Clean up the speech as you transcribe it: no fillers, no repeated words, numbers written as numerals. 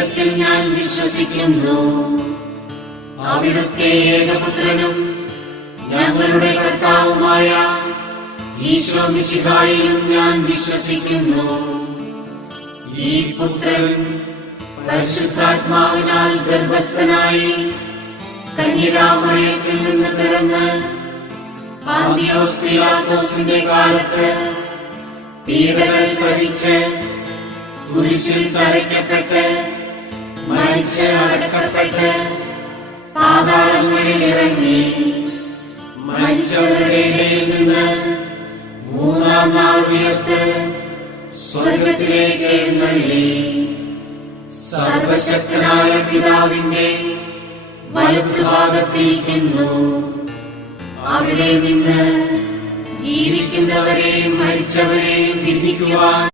ദൈവത്തിൽ ഞാൻ വിശ്വസിക്കുന്നു. അവിടുത്തെ ഏകപുത്രനും ഞങ്ങളുടെ കർത്താവുമായ ഈശോ മിശിഹായിലും ഞാൻ വിശ്വസിക്കുന്നു. ഈ പുത്രൻ പരിശുദ്ധാത്മാവിനാൽ ഗർഭസ്ഥനായി കന്യകാമറിയത്തിൽ നിന്ന് പിറന്ന് പന്തിയോസ് പീലാത്തോസിന്റെ കാലത്ത് പീഡകൾ സഹിച്ച് കുരിശിൽ തറയ്ക്കപ്പെട്ട് മരിച്ച് അടക്കപ്പെട്ട് പാതാളങ്ങളിൽ ഇറങ്ങി മരിച്ചവരുടെ ഇടയിൽ നിന്ന് മൂന്നാം നാൾ ഉയർത്ത് സ്വർഗത്തിലേക്ക് എഴുന്നള്ളി സർവശക്തനായ പിതാവിന്റെ വലത്തുഭാഗത്തിരിക്കുന്നു. അവിടെ നിന്ന് ജീവിക്കുന്നവരെയും മരിച്ചവരെയും വിധിക്കുവാൻ